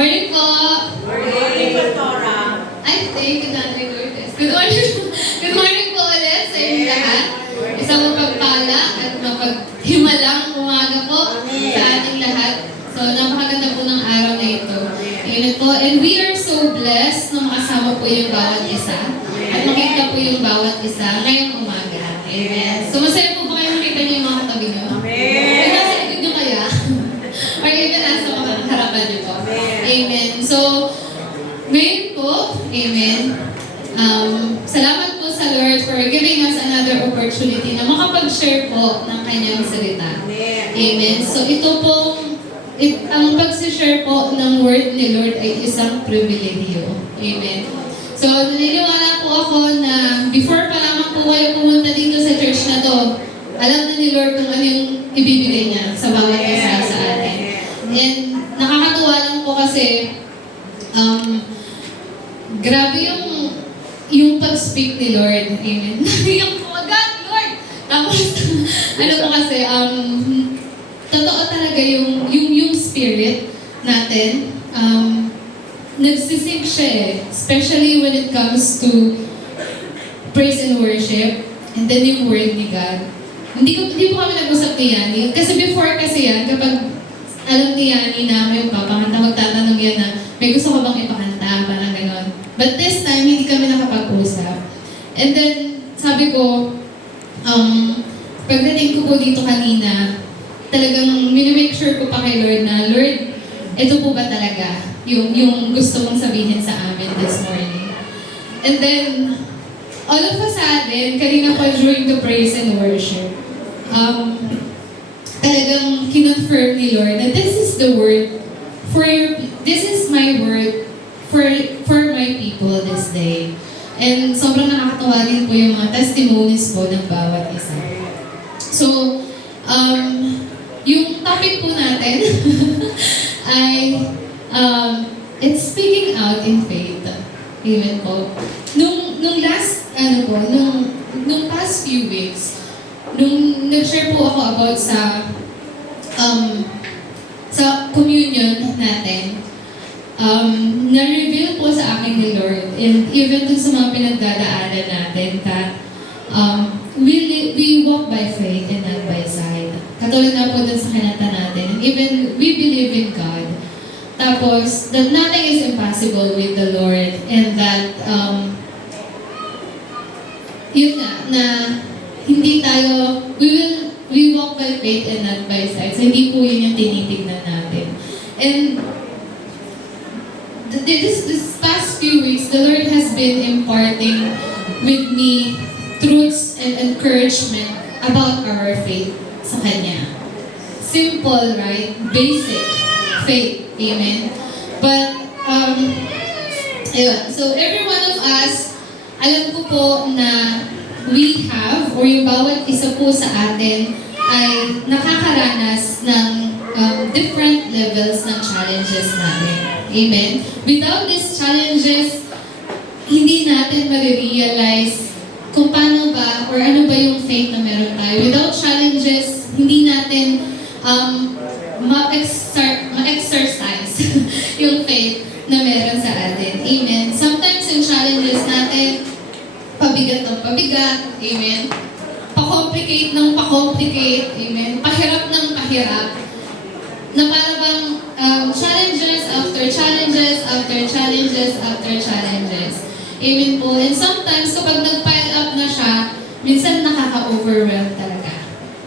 Morning po! Morning, Pastora. Ay, thank you, Nanay Lourdes. Good morning. Good morning po ulit sa inyong lahat. Isang mapagpala at mapaghimalang umaga po sa ating lahat. So, napakaganda po ng araw na ito. Amen po. And we are so blessed na makasama po yung bawat isa. At makita po yung bawat isa ngayong umaga. Amen. So, masaya po ba kayo makita niyo yung mga katabi niyo? Amen. Ay, nasa likod niyo kaya? Or even nasa mga harapan niyo po? Amen. So, ngayon po, amen, salamat po sa Lord for giving us another opportunity na makapag-share po ng kanyang salita. Amen. So, ito pong, ang pag-share po ng word ni Lord ay isang pribilehiyo. Amen. So, naniniwala po ako na before pa lamang po kayo pumunta dito sa church na to, alam na ni Lord kung ano yung ibibigay niya sa bawat isa sa atin. And nakakatuwa lang po kasi, grabe yung pag-speak ni Lord. Amen. Yung po, God, Lord! Tapos, ano po kasi, totoo talaga yung spirit natin. Nagsisig siya eh. Especially when it comes to praise and worship. And then yung word ni God. Hindi po kami nag-usap ni Yani. Kasi before kasi yan, kapag alam ni Yani na may papakanta, magtatanong yan na, may gusto ko bang ipakanta? Parang gano'n. But this time, hindi kami nakapag-usap. And then, sabi ko, pagdating ko po dito kanina, talagang minimake sure ko pa kay Lord na, Lord, ito po ba talaga yung gusto mong sabihin sa amin this morning? And then, all of a sudden, kanina pa during the praise and worship, talagang kinonfirm ni Lord na this is the word this is my word for my people this day. And sobrang nakakatawa din po yung mga testimonies po ng bawat isa. So, yung topic po natin ay it's speaking out in faith. Amen po. Nung last, nung past few weeks, nung nag-share po ako about sa communion natin, na-reveal po sa akin ni Lord, and even dun sa mga pinagdadaanan natin, that we walk by faith and not by sight. Katulad nga po dun sa kinanta natin, even we believe in God. Tapos, that nothing is impossible with the Lord, and that, yun na hindi tayo, we walk by faith and not by sight. So, hindi po yun yung tinitignan natin. And, this past few weeks, the Lord has been imparting with me truths and encouragement about our faith sa Kanya. Simple, right? Basic faith. Amen? But, ayun. So, every one of us, alam ko po na we have, or yung bawat isa po sa atin, ay nakakaranas ng different levels ng challenges natin. Amen? Without these challenges, hindi natin marirealize kung paano ba, or ano ba yung faith na meron tayo. Without challenges, hindi natin ma-exercise yung faith na meron sa atin. Amen? Sometimes yung challenges natin, pabigat ng pabigat. Amen? Pa-complicate ng pa-complicate. Amen? Pahirap ng pahirap. Na parang challenges after challenges after challenges after challenges. Amen po. And sometimes, kapag nag-pile up na siya, minsan nakaka-overwhelm talaga.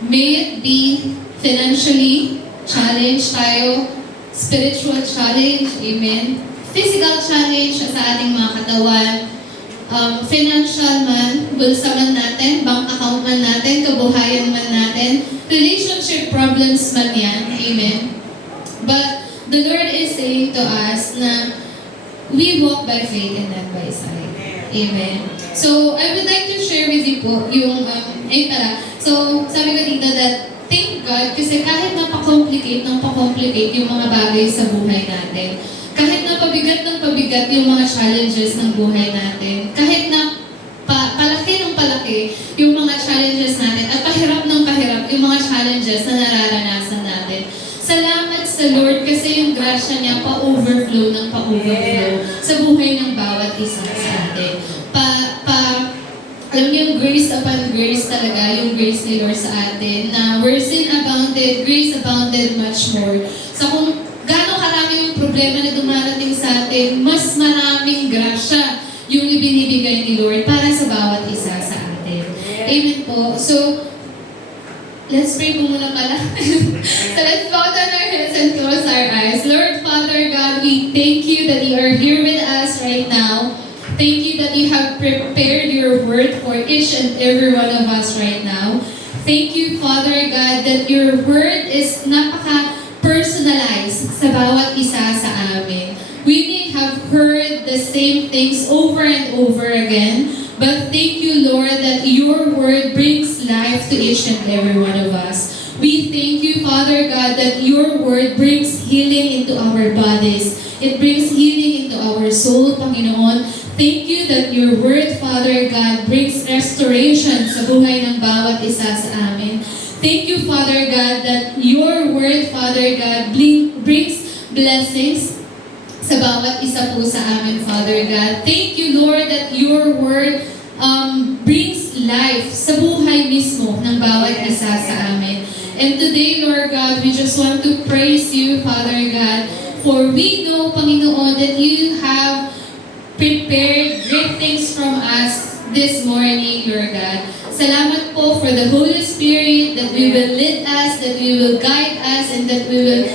May it be financially challenge tayo, spiritual challenge, amen, physical challenge sa ating mga katawan, financial man, bulsa man natin, bank account man natin, kabuhayan man natin, relationship problems man yan, amen. But the Lord is saying to us na we walk by faith and not by sight. Amen. So, I would like to share with you po yung, so, sabi ko dito that thank God kasi kahit napakomplicate yung mga bagay sa buhay natin, kahit na pabigat ng pabigat yung mga challenges ng buhay natin, kahit na palaki ng palaki yung mga challenges natin, at pahirap ng pahirap yung mga challenges na nararanasan natin, salamat sa Lord kasi yung grasya niya pa-overflow ng pa-overflow sa buhay ng bawat isa sa atin. Alam niyo yung grace upon grace talaga, yung grace ni Lord sa atin, na where sin abounded, grace abounded much more. So kung gano'ng karami yung problema na dumarating sa atin, mas maraming grasya yung ibinibigay ni Lord para sa bawat isa sa atin. Amen po. So, let's pray po muna pala. So let's bow down our heads and close our eyes. Lord, Father God, we thank you that you are here with us right now. Thank you that you have prepared your word for each and every one of us right now. Thank you, Father God, that your word is napaka-personalized sa bawat isa sa amin. We may have heard the same things over and over again, but thank you, Lord, that your word brings life to each and every one of us. We thank you, Father God, that your word brings healing into our bodies. It brings healing into our soul, Panginoon. Thank you that your word, Father God, brings restoration sa buhay ng bawat isa sa amin. Thank you, Father God, that your word, Father God, brings blessings sa bawat isa po sa amin, Father God. Thank you, Lord, that your word brings life sa buhay mismo ng bawat isa sa amin. And today, Lord God, we just want to praise you, Father God, for we know, Panginoon, that you have prepared great things from us this morning, Lord God. Salamat po for the Holy Spirit that we will lead us, that we will guide us, and that we will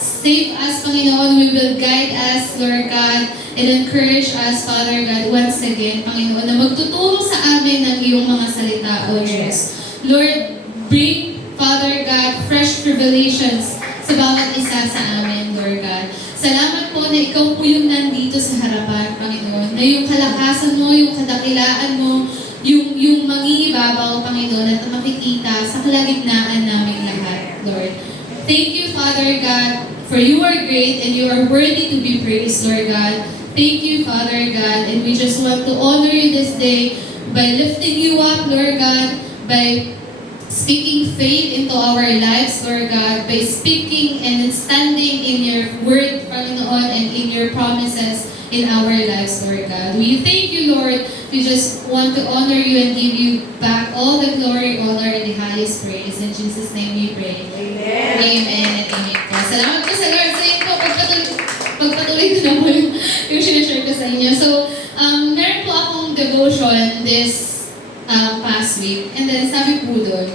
save us, Panginoon. We will guide us, Lord God, and encourage us, Father God, once again, Panginoon, na magtuturo sa amin ng iyong mga salita, O Diyos. Lord, bring, Father God, fresh revelations sa bawat isa sa amin, Lord God. Salamat po na ikaw po yung nandito sa harapan, Panginoon, na yung kalakasan mo, yung kadakilaan mo, yung mangingibabaw, Panginoon, at makikita sa kalagitnaan namin lahat, Lord. Thank you, Father God, for you are great and you are worthy to be praised, Lord God. Thank you, Father God, and we just want to honor you this day by lifting you up, Lord God, by speaking faith into our lives, Lord God, by speaking and standing in your word, Panginoon, and in your promises in our lives, Lord God. We thank you, Lord. We just want to honor you and give you back all the glory, honor, and the highest praise. In Jesus' name we pray. Amen. Amen and amen po. Salamat po sa Lord. Sa inyo po, pagpatuloy ko na po yung sinashare ko sa inyo. So, meron po akong devotion this past week. And then sabi po doon,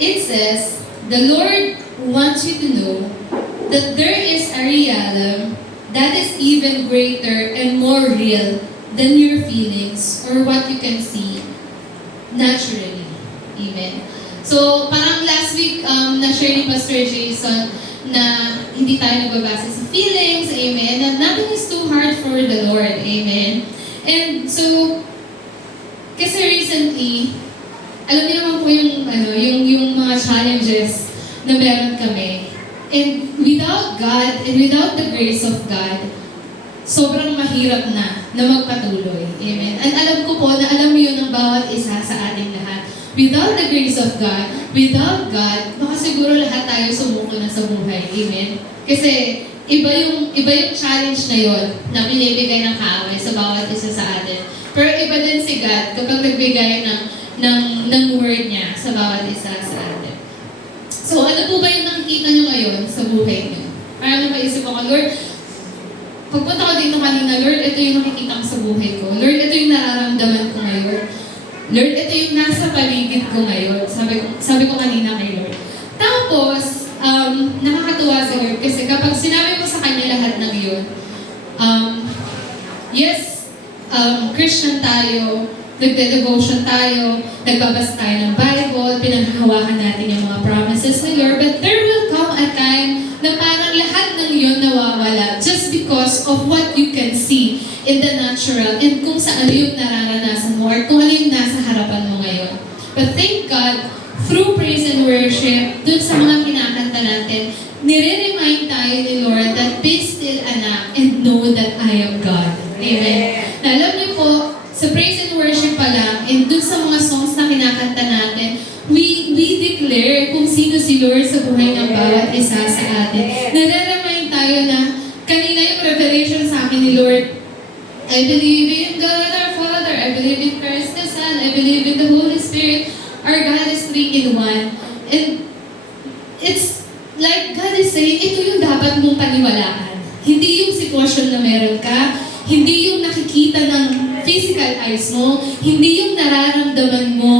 it says, the Lord wants you to know that there is a realm that is even greater and more real than your feelings or what you can see naturally. Amen. So, parang last week, na-share ni Pastor Jason na hindi tayo nagbabase sa feelings. Amen. And nothing is too hard for the Lord. Amen. And so, kasi recently, alam niyo naman po yung mga challenges na meron kami. And without God and without the grace of God, sobrang mahirap na magpatuloy. Amen. And alam ko po na alam niyo ng bawat isa sa ating lahat. Without the grace of God, without God, baka siguro lahat tayo sumuko na sa buhay. Amen. Kasi iba yung challenge na yon na binibigay ng kaaway sa bawat isa sa atin. Pero iba din si God kapag nagbigay ng word niya sa bawat isa sa atin. So, ano po ba yung nakikita niyo ngayon sa buhay niyo? Parang napaisip ako, Lord, pagpunta ko dito kanina, Lord, ito yung nakikita ko sa buhay ko. Lord, ito yung nararamdaman ko ngayon. Lord, ito yung nasa paligid ko ngayon. Sabi ko kanina kay Lord. Tapos, nakakatuwa si Lord kasi kapag sinabi ko sa Kanya lahat ng yun, yes, Christian tayo, nagde-devotion tayo, nagbabasa tayo ng Bible, pinaghahawakan natin yung mga promises ni Lord, but there will come a time na parang lahat ng yun nawawala just because of what you can see in the natural and kung sa ano yung nararanasan mo or kung ano yung nasa harapan mo ngayon. But thank God, through praise and worship, dun sa mga kinakanta natin, nire-remind tayo ni Lord that be still, anak, and know that I am God. Amen. Na alam niyo po, sa praise and worship pa lang, and dun sa mga songs na kinakanta natin, we declare kung sino si Lord sa buhay in God our Father, I believe in Christ the Son, I believe in the Holy Spirit, our God is three in one. And it's like God is saying, ito yung dapat mong paniwalaan. Hindi yung sitwasyon na meron ka, hindi yung nakikita ng physical eyes mo, hindi yung nararamdaman mo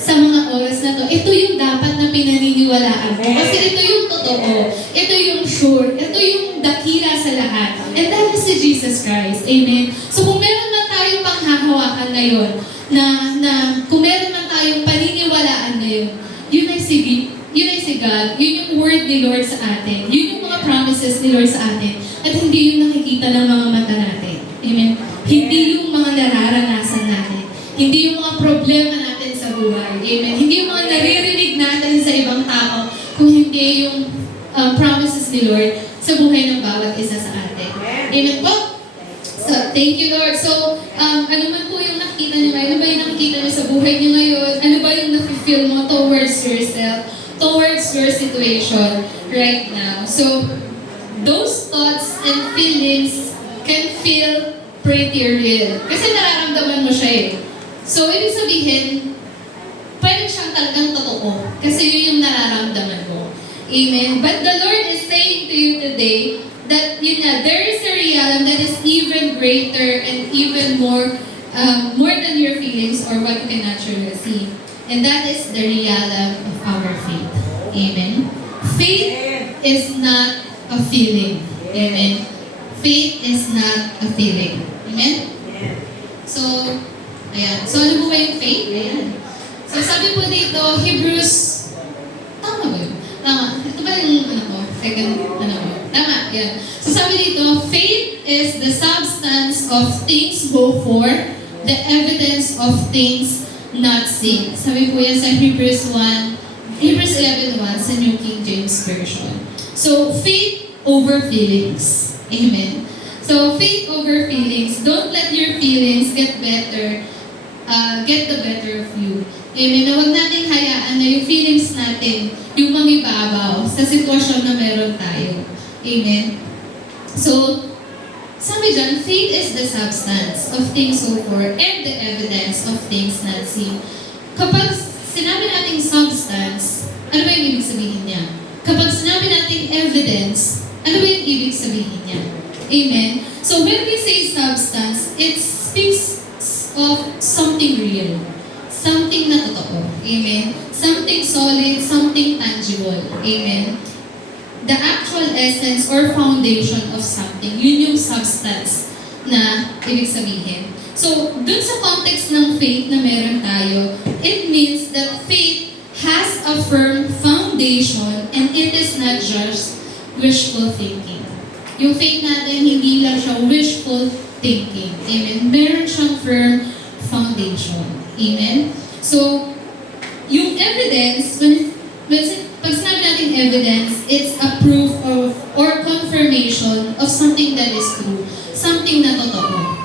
sa mga oras na to. Ito yung dapat na pinaniniwalaan mo. Kasi ito yung totoo. Ito yung sure. Ito yung dakila sa lahat. And that is si Jesus Christ. Amen? So kung meron man tayong panghahawakan ngayon, na kung meron man tayong paniniwalaan ngayon, yun ay si God. Yun yung word ni Lord sa atin. Yun yung mga promises ni Lord sa atin. At hindi yung nakikita ng mga mata natin. Amen? Hindi yung mga nararanasan natin. Hindi yung mga problema natin sa buhay. Amen? Hindi yung mga naririnig natin sa ibang tao, kung hindi yung promises ni Lord sa buhay ng bawat isa sa atin. Amen po? So, thank you Lord. So, ano man po yung nakikita niyo ngayon? Ano ba yung nakikita niyo sa buhay niyo ngayon? Ano ba yung nafe-feel mo towards yourself? Towards your situation right now? So, those thoughts and feelings can feel pretty real. Kasi nararamdaman mo siya eh. So, ibig sabihin, pwede siyang talagang totoo. Kasi yun yung nararamdaman mo. Amen? But the Lord is saying to you today that, yun nga, there is a reality that is even greater and even more than your feelings or what you can naturally see. And that is the reality of our faith. Amen? Faith is not a feeling. Amen? Faith is not a feeling. Amen? So, ayan. So, ano po ba yung faith? Ayan. So, sabi po dito, Hebrews, tama ba yun? Tama. Ito ba yung, Tama, yan. So, sabi dito, faith is the substance of things hoped for, the evidence of things not seen. Sabi po yan sa Hebrews 11:1 sa New King James Version. So, faith over feelings. Amen. So, faith over feelings. Don't let your feelings get the better of you. Amen. Na huwag natin hayaan na yung feelings natin, yung mangibabaw sa sitwasyon na meron tayo. Amen. So, sabi dyan, faith is the substance of things hoped for and the evidence of things not seen. Kapag sinabi nating substance, ano ba yung ibig sabihin niya? Kapag sinabi nating evidence, ano ba yung ibig sabihin niya? Amen? So when we say substance, it speaks of something real. Something na totoo. Amen? Something solid, something tangible. Amen? The actual essence or foundation of something. Yun yung substance na ibig sabihin. So, dun sa context ng faith na meron tayo, it means that faith has a firm foundation and it is not just wishful thinking. Yung faith natin, hindi lang siya wishful thinking. Amen? Meron siyang firm foundation. Amen? So, yung evidence, pag sinabi natin evidence, it's a proof of or confirmation of something that is true. Something na totoo.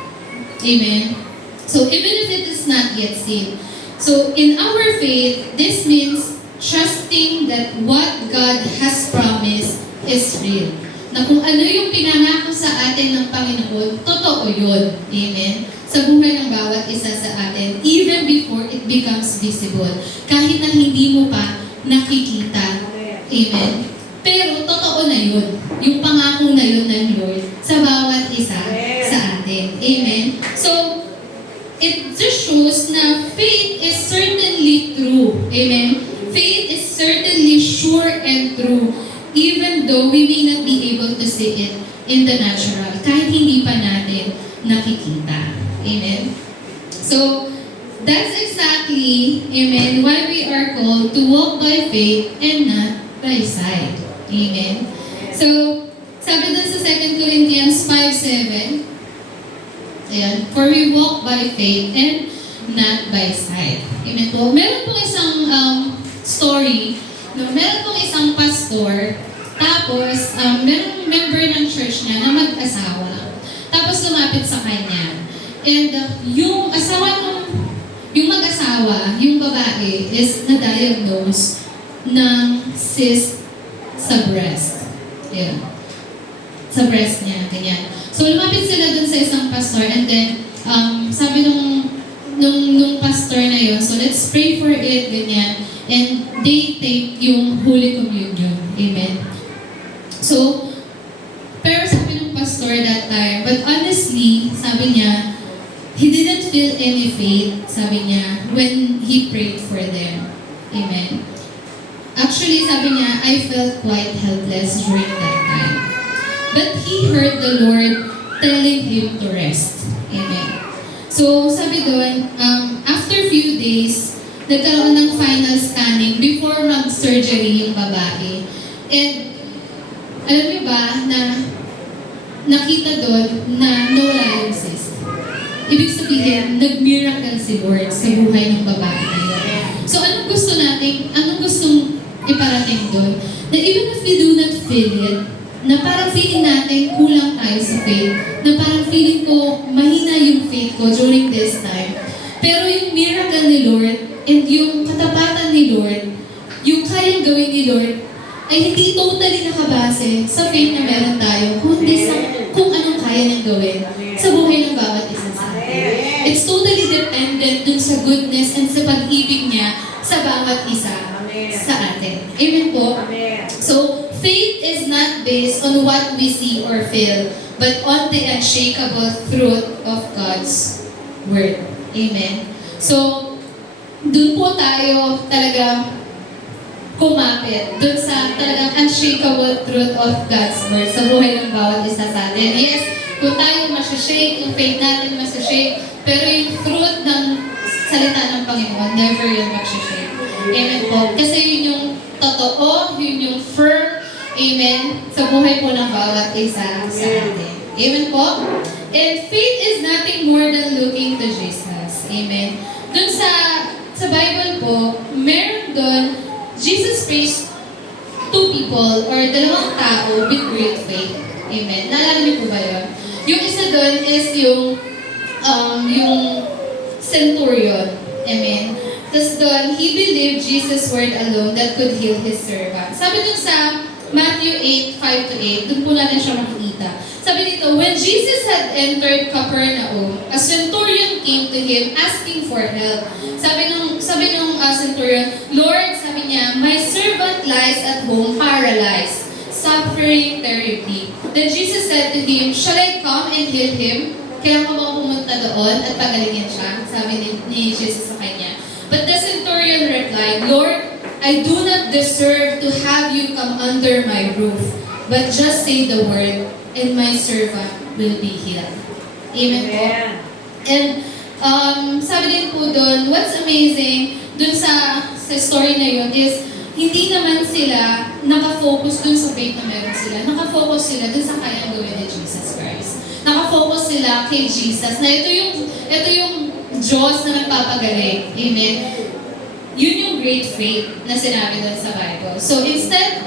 Amen? So, even if it is not yet seen. So, in our faith, this means trusting that what God has promised is real. Na kung ano yung pinangako sa atin ng Panginoon, totoo yun. Amen? Sa buhay ng bawat isa sa atin, even before it becomes visible. Kahit na hindi mo pa nakikita. Amen? Pero totoo na yun. Yung pangako na yun ng Lord sa bawat isa sa atin. Amen? So, it just shows na faith is certainly true. Amen? Faith is certainly sure and true. Even though we may not be able to see it in the natural. Kahit hindi pa natin nakikita. Amen? So, that's exactly, amen, why we are called to walk by faith and not by sight. Amen? So, sabi dun sa 2 Corinthians 5:7, ayan, for we walk by faith and not by sight. Amen po. Meron pong isang story, no, meron pong isang pastor, tapos merong member ng church niya na mag-asawa. Tapos lumapit sa kanya. And yung mag-asawa, yung babae, is na-diagnose ng cyst sa breast. Yeah. Sa breast niya, ganyan. So lumapit sila dun sa isang pastor and then sabi nung pastor na yun, so let's pray for it, ganyan. And they take yung Holy Communion. Amen. So, pero sabi nung pastor that time, but honestly, sabi niya, he didn't feel any faith, sabi niya, when he prayed for them. Amen. Actually, sabi niya, I felt quite helpless during that time. But he heard the Lord telling him to rest. Amen. So, sabi doon, after few days, nagkaroon ng final scanning before mag-surgery yung babae. And, alam niyo ba na nakita doon na nawala yung cyst. Ibig sabihin, nag-miracle si Lord sa buhay ng babae na yun. So, anong gustong iparating doon? Na even if we do not feel it, na parang feeling natin kulang tayo sa faith, na parang feeling ko mahina yung faith ko during this time. Pero yung miracle ni Lord and yung katapatan ni Lord, yung kayang gawin ni Lord, ay hindi totally nakabase sa faith na meron tayo, kundi sa kung anong kaya niyang gawin sa buhay ng bawat isa sa atin. It's totally dependent dun sa goodness and sa pag-ibig niya sa bawat isa sa atin. Amen po? So, faith is not based on what we see or feel, but on the unshakable truth of God's Word. Amen? So, dun po tayo talaga kumapit dun sa talagang unshakable truth of God's Word sa buhay ng bawat isa sa atin. Yes, kung tayo masyashake, yung faith natin masyashake, pero yung truth ng salita ng Panginoon, never yun masyashake. Amen po. Kasi yun yung totoo, yun yung firm, amen, sa buhay po ng bawat isa sa atin. Amen po? And faith is nothing more than looking to Jesus. Amen. Dun sa Bible po, meron dun, Jesus praised two people or dalawang tao with great faith. Amen. Naalala niyo po ba yun? Yung isa doon is yung centurion. Amen. Tapos doon, he believed Jesus' word alone that could heal his servant. Sabi dun sa Matthew 8:5-8, dun po natin siya makikita. Sabi dito, when Jesus had entered Capernaum, a centurion came to him asking for help. Sabi nung centurion, Lord, sabi niya, my servant lies at home paralyzed, suffering terribly. Then Jesus said to him, shall I come and heal him? Kaya mo bang pumunta doon at pagalingin siya? Sabi ni Jesus sa kanya. But the centurion replied, Lord, I do not deserve to have you come under my roof, but just say the word, and my servant will be healed. Amen po. And sabi din po doon, what's amazing doon sa story na yun is, hindi naman sila nakafocus doon sa faith na meron sila. Nakafocus sila doon sa kayang gawin ni Jesus Christ. Nakafocus sila kay Jesus na ito yung Diyos na nagpapagaling. Amen. Yun yung great faith na sinabi doon sa Bible. So instead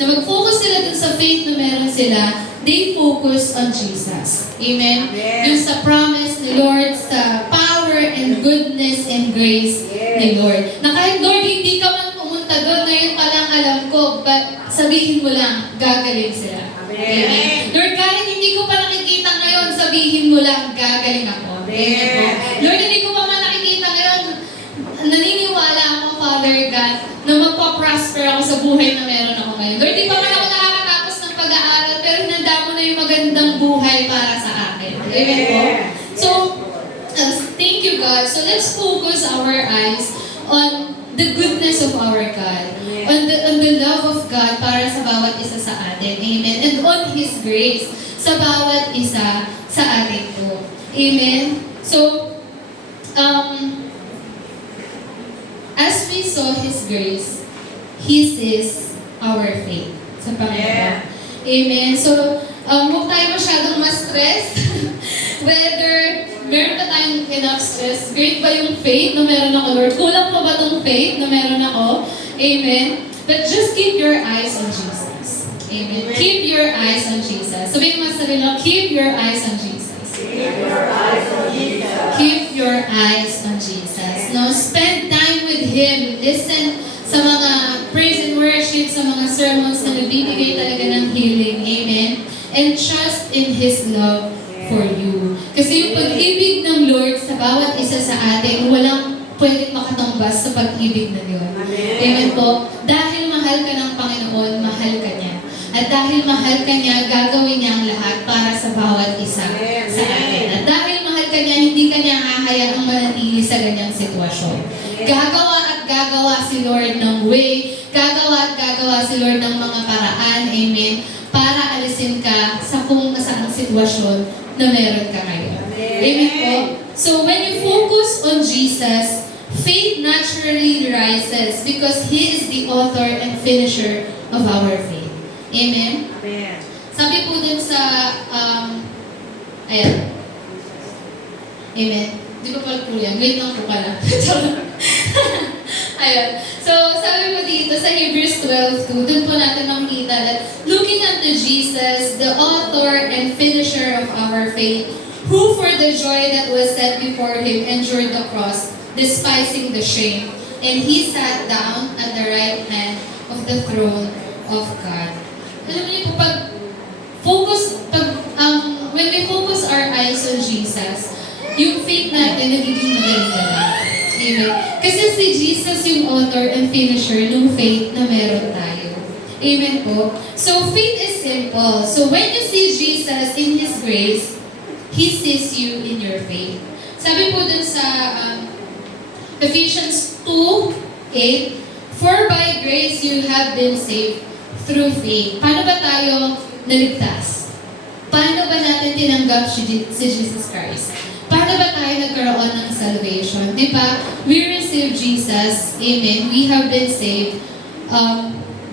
na mag-focus sila dun sa faith na meron sila, they focus on Jesus. Amen? Yung sa promise ni Lord, sa power and goodness and grace ni Lord. Na kahit Lord, hindi ka man pumunta doon, ngayon pa lang alam ko, but sabihin mo lang, gagaling sila. Amen? Lord, kahit hindi ko pa nakikita ngayon, sabihin mo lang, gagaling ako. Amen? Lord, hindi ko pa man nakikita ngayon, naniniwala ako, Father God, na magpa-prosper ako sa buhay na meron ako ngayon. Lord, di pa man ako nakakatapos ng pag-aaral, pero hinanda mo na yung magandang buhay para sa akin. Amen po? So, thank you, God. So, let's focus our eyes on the goodness of our God. On the love of God para sa bawat isa sa atin. Amen. And on His grace sa bawat isa sa atin po. Amen. So, as we saw His grace, He sees our faith sa Panginoon. Amen. So, huwag tayo masyadong ma-stress. Whether meron pa tayong enough stress, great ba yung faith na meron ako, Lord? Kulang pa ba tong faith na meron ako? Amen. But just keep your eyes on Jesus. Amen. Keep your eyes on Jesus. Sabihin mo sa sarili mo, keep your eyes on Jesus. Keep your eyes on Jesus. Keep your eyes on Jesus. No, spend time with Him. Listen sa mga praise and worship, sa mga sermons na nagbibigay talaga ng healing. Amen. And trust in His love for you. Kasi yung pag-ibig ng Lord sa bawat isa sa atin, walang pwedeng makatumbas sa pag-ibig na yun. Amen po. Dahil mahal ka ng Panginoon, mahal ka niya. At dahil mahal ka niya, gagawin niya ang lahat para sa bawat isa sa atin. At dahil mahal ka niya, hindi ka niya hahayaang manatili sa ganyang sitwasyon. Gagawa at gagawa si Lord ng way, gagawa at gagawa si Lord ng mga paraan, amen, para alisin ka sa kung saan sitwasyon na meron ka ngayon. Amen po. So when you focus on Jesus, faith naturally rises because He is the author and finisher of our faith. Amen? Sabi po dun sa, ayan. Amen. Di ba pala po yan? Wait lang po pala. Ayan. So, sabi po dito sa Hebrews 12:2, dun po natin makikita that looking unto Jesus, the author and finisher of our faith, who for the joy that was set before Him endured the cross, despising the shame, and He sat down at the right hand of the throne of God. Alam niyo po, when we focus our eyes on Jesus, yung faith natin nagiging magaling. Amen. Kasi si Jesus yung author and finisher ng faith na meron tayo. Amen po. So faith is simple. So when you see Jesus in His grace, He sees you in your faith. Sabi po dun sa Ephesians 2:8, for by grace you have been saved through faith. Paano ba tayo naligtas? Paano ba natin tinanggap si Jesus Christ? Paano ba tayo nagkaroon ng salvation? Di ba? We receive Jesus. Amen. We have been saved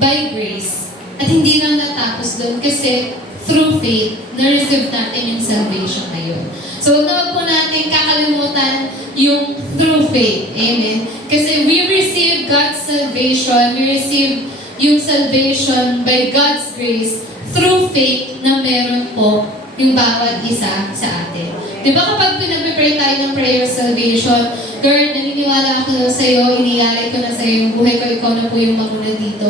by grace. At hindi lang natapos doon kasi through faith, na-receive natin yung salvation na yun. So, huwag po natin kakalimutan yung through faith. Amen. Kasi we receive God's salvation. We receive yung salvation by God's grace through faith na meron po yung bawat isa sa atin. Di ba kapag pinag-pray tayo ng prayer of salvation, Lord, naniniwala ako sa iyo, iniyari ko na sa iyo, yung buhay ko, ikaw na po yung maguna dito.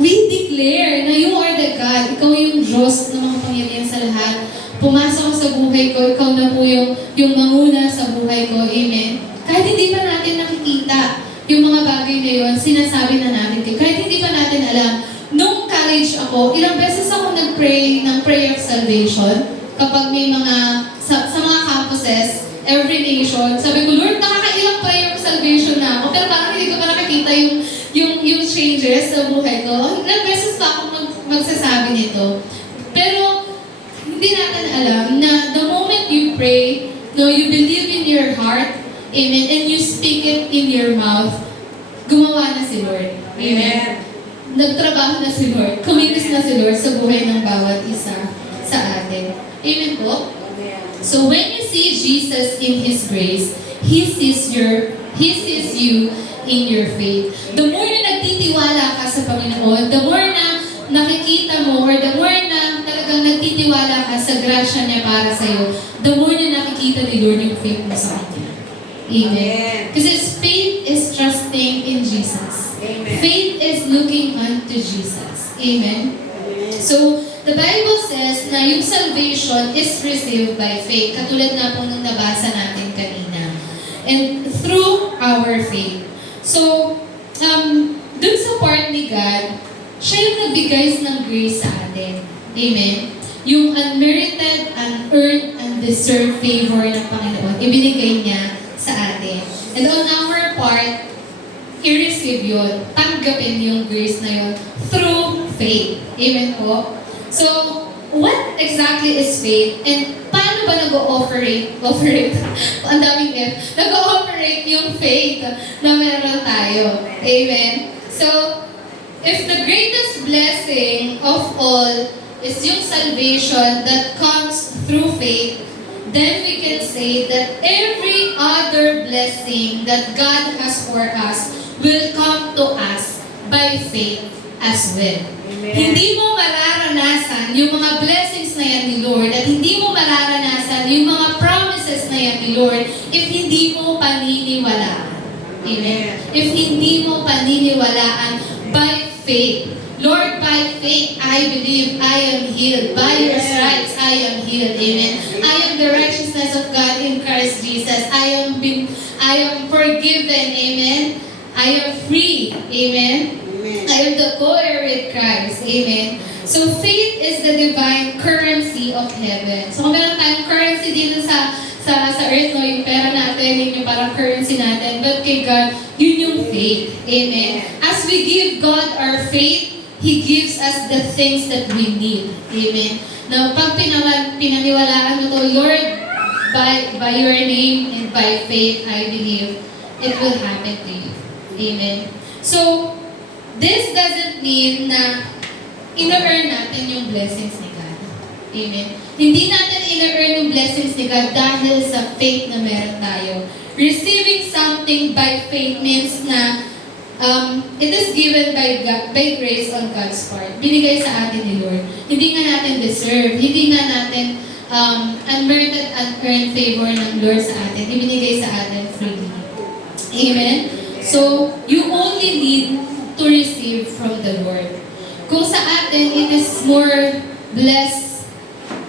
We declare na you are the God, ikaw yung Diyos na makapangyarihan sa lahat. Pumasok sa buhay ko, ikaw na po yung manguna sa buhay ko. Amen. Kahit hindi pa natin nakikita yung mga bagay na yun, sinasabi na natin. Kahit hindi pa natin alam, nung college ako, ilang beses ako nag-pray ng prayer of salvation kapag may mga, sa mga campuses, every nation, sabi ko, Lord, nakakailang prayer of salvation na ako, pero parang hindi ko pa nakakita yung changes sa buhay ko. Ilang beses pa ako magsasabi nito. Pero, hindi natin alam na the moment you pray, no, you believe in your heart, amen, and you speak it in your mouth, gumawa na si Lord. Amen. Nagtrabaho na si Lord. Kumilos na si Lord sa buhay ng bawat isa sa atin. Amen po? So when you see Jesus in His grace, He sees you in your faith. The more na nagtitiwala ka sa Panginoon, the more na nakikita mo, or the more na talagang nagtitiwala ka sa grasya niya para sa iyo, the more na nakikita ni Lord yung faith mo sa Kanya. Amen. Kasi faith is trusting in Jesus. Amen. Faith is looking unto Jesus. Amen. So, the Bible says na yung salvation is received by faith. Katulad na po nung nabasa natin kanina. And through our faith. So, dun sa part ni God, siya yung nagbigay ng grace sa atin. Amen. Yung unmerited, unearned, undeserved favor ng Panginoon, ibinigay niya sa atin. And on our part, i-receive yun. Tanggapin yung grace na yun through faith. Amen po? So, what exactly is faith? And paano ba nag-ooperate? Ang daming F. Nag-ooperate yung faith na meron tayo. Amen? So, if the greatest blessing of all is yung salvation that comes through faith, then we can say that every other blessing that God has for us will come to us by faith as well. Amen. Hindi mo mararanasan yung mga blessings na yan ni Lord at hindi mo mararanasan yung mga promises na yan ni Lord if hindi mo paniniwalaan. Amen. If hindi mo paniniwalaan by faith. Lord, by faith, I believe I am healed. By your stripes, I am healed. Amen. I am the righteousness of God in Christ Jesus. I am forgiven. Amen. I am free. Amen. I am the co-heir with Christ. Amen. So faith is the divine currency of heaven. So kung meron tayong currency dito sa earth, no, yung pera natin, yun yung parang currency natin. But kay God, yun yung faith. Amen. As we give God our faith, He gives us the things that we need. Amen. Now, pag pinaniwalaan mo to, Lord, by your name and by faith, I believe, it will happen to you. Amen. So, this doesn't mean na ina-earn natin yung blessings ni God. Amen. Hindi natin ina-earn yung blessings ni God dahil sa faith na meron tayo. Receiving something by faith means na it is given by grace on God's part. Binigay sa atin ni Lord. Hindi nga natin deserve. Hindi nga natin unmerited, unearned favor ng Lord sa atin. Ibinigay sa atin freely. Amen? So, you only need to receive from the Lord. Kung sa atin, it is more blessed.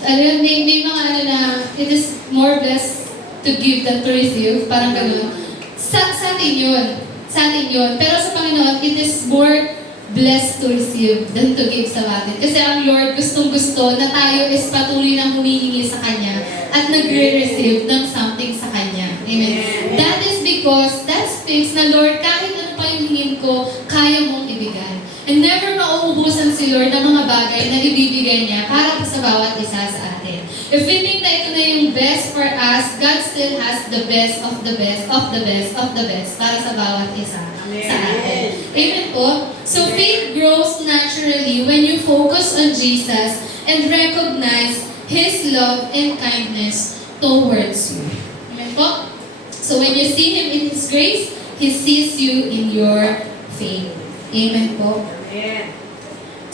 May mga na, it is more blessed to give than to receive. Parang gano'n. Sa atin yun. Sa atin yun. Pero sa Panginoon, it is more blessed to receive than to give sa atin. Kasi ang Lord gustong-gusto na tayo is patuloy na humihingi sa Kanya at nagre-receive ng something sa Kanya. Amen. That is because that speaks na Lord, kahit ano pa yung hingin ko, kaya mong ibigay. And never mauubusan si Lord ng mga bagay na ibibigay niya para sa bawat isa sa atin. If we think na ito na yung best for us, God still has the best of the best of the best of the best para sa bawat isa sa atin. Amen po? So faith grows naturally when you focus on Jesus and recognize His love and kindness towards you. Amen po? So when you see Him in His grace, He sees you in your faith. Amen po?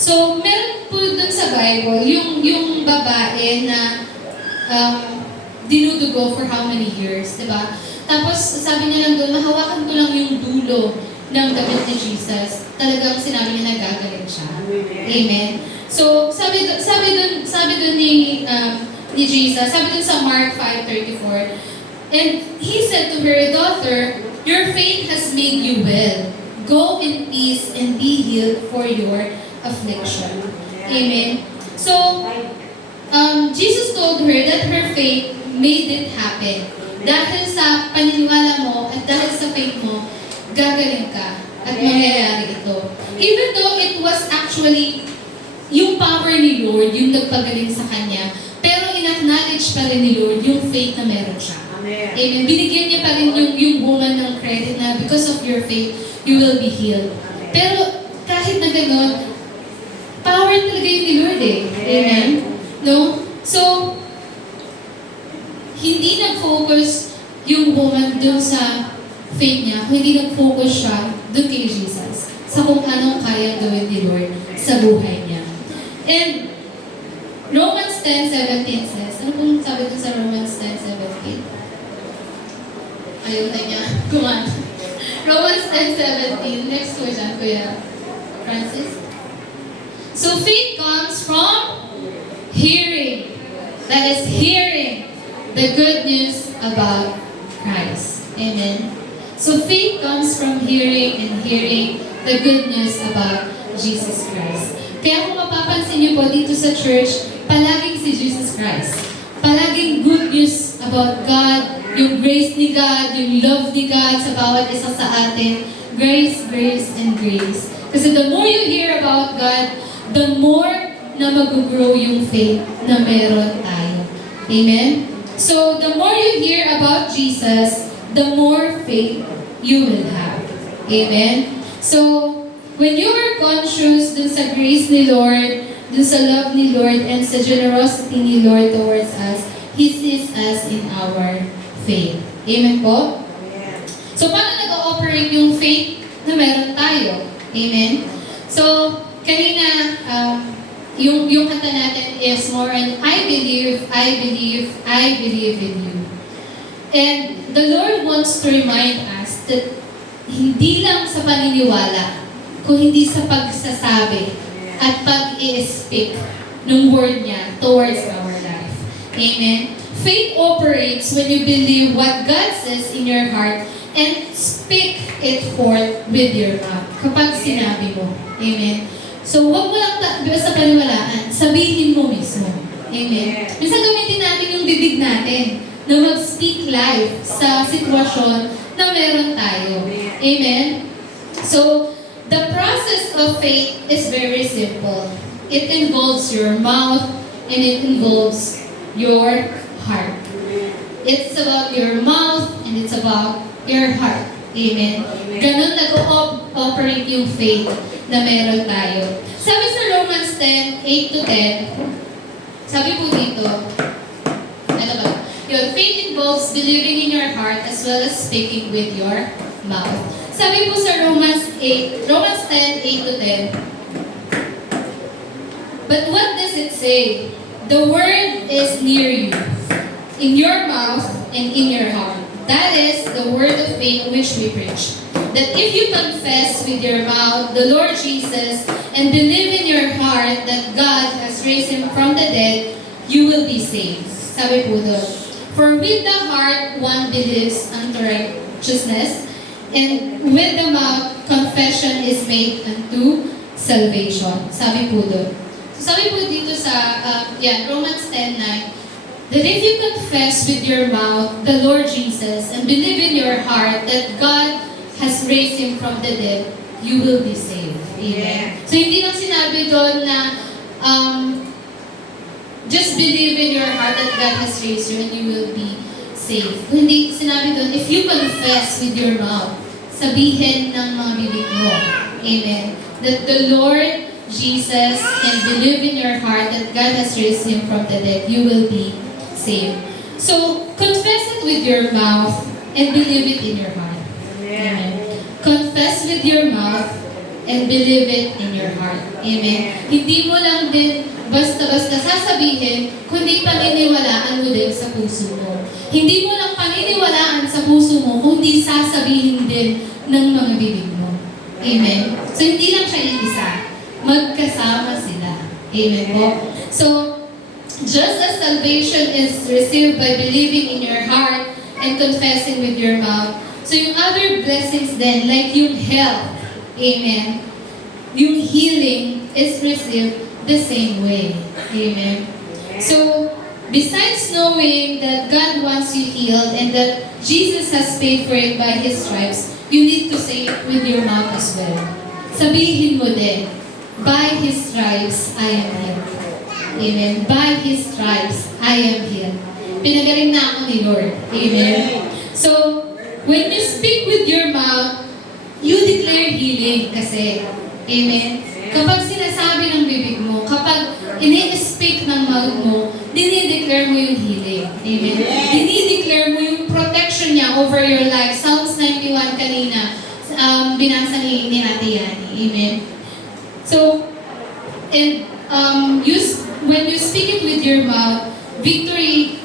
So, meron po dun sa Bible, yung babae na dinudugo for how many years, diba? Tapos, sabi niya lang doon, mahawakan ko lang yung dulo ng damit ni Jesus. Talagang sinabi niya nagagaling siya. Amen? So, sabi doon ni Jesus, sabi doon sa Mark 5:34, and He said to her, "Daughter, your faith has made you well. Go in peace and be healed for your affliction." Amen. So, Jesus told her that her faith made it happen. Dahil sa paniniwala mo at dahil sa faith mo, gagaling ka at mangyayari ito. Even though it was actually yung power ni Lord, yung nagpagaling sa kanya, pero in-acknowledge pa rin ni Lord yung faith na meron siya. Amen. Binigyan niya pa rin yung woman ng credit na because of your faith, you will be healed. Pero kahit na gano'n, power talaga yun ni Lord eh. Amen? No? So, hindi nag-focus yung woman dun sa faith niya, kung hindi nag-focus siya dun kay Jesus sa kung anong kaya gawin ni Lord sa buhay niya. And Romans 10:17 says, ano pong sabi dun sa Romans 10:17? Ayaw na niya. Kuman. Romans 10:17. Next ko dyan, Kuya Francis. So faith comes from hearing. That is hearing the good news about Christ. Amen. So faith comes from hearing and hearing the good news about Jesus Christ. Kaya kung mapapansin niyo po dito sa church, palaging si Jesus Christ. Palaging good news about God, yung grace ni God, yung love ni God sa bawat isa sa atin. Grace, grace, and grace. Kasi the more you hear about God, the more na mag-grow yung faith na meron tayo. Amen? So, the more you hear about Jesus, the more faith you will have. Amen? So, when you are conscious dun sa grace ni Lord, dun sa love ni Lord, and sa generosity ni Lord towards us, He sees us in our faith. Amen po? So, paano nag-ooperate yung faith na meron tayo? Amen? So, kanina, yung kanta natin is more on, I believe, I believe, I believe in you. And the Lord wants to remind us that hindi lang sa paniniwala kung hindi sa pagsasabi at pag-i-speak ng word niya towards our life. Amen? Faith operates when you believe what God says in your heart and speak it forth with your mouth. Kapag sinabi mo. Amen? So, huwag mo lang basta paniwalaan, sabihin mo mismo. Amen? Minsan gamitin natin yung bibig natin na mag-speak life sa sitwasyon na meron tayo. Amen? So, the process of faith is very simple. It involves your mouth and it involves your heart. It's about your mouth and it's about your heart. Amen? Ganun nag-operate yung faith na meron tayo. Sabi sa Romans 10:8-10, sabi po dito, ano ba? Your faith involves believing in your heart as well as speaking with your mouth. Sabi po sa Romans 10:8-10, but what does it say? The word is near you, in your mouth and in your heart. That is the word of faith which we preach. That if you confess with your mouth the Lord Jesus and believe in your heart that God has raised Him from the dead, you will be saved. Sabi po doon, for with the heart one believes unto righteousness, and with the mouth confession is made unto salvation. Sabi po doon. So sabi po dito sa Romans 10:9, that if you confess with your mouth the Lord Jesus and believe in your heart that God has raised Him from the dead, you will be saved. Amen. So hindi lang sinabi doon na just believe in your heart that God has raised you and you will be saved. Hindi sinabi doon, if you confess with your mouth, sabihin ng mga bibig mo, amen, that the Lord Jesus and believe in your heart that God has raised Him from the dead, you will be saved. So, confess it with your mouth and believe it in your heart. Amen. Confess with your mouth and believe it in your heart. Amen. Hindi mo lang din basta-basta sasabihin, kundi paniniwalaan mo din sa puso mo. Hindi mo lang paniniwalaan sa puso mo, kundi sasabihin din ng mga bibig mo. Amen. So, hindi lang siya iisa. Magkasama sila. Amen po. So, just as salvation is received by believing in your heart and confessing with your mouth, so yung other blessings then, like yung health, amen, yung healing is received the same way. Amen. So, besides knowing that God wants you healed and that Jesus has paid for it by His stripes, you need to say it with your mouth as well. Sabihin mo din, by His stripes, I am healed. Amen. By His stripes, I am healed. Pinagaling na ako ni Lord. Amen. So, when you speak with your mouth, you declare healing kasi. Amen. Kapag sinasabi ng bibig mo, kapag ini-speak ng mouth mo, dinideclare mo yung healing. Amen. Dinideclare mo yung protection niya over your life. Psalms 91 kanina, binasa ni Ate Yani. Amen. So, and when you speak it with your mouth, victory,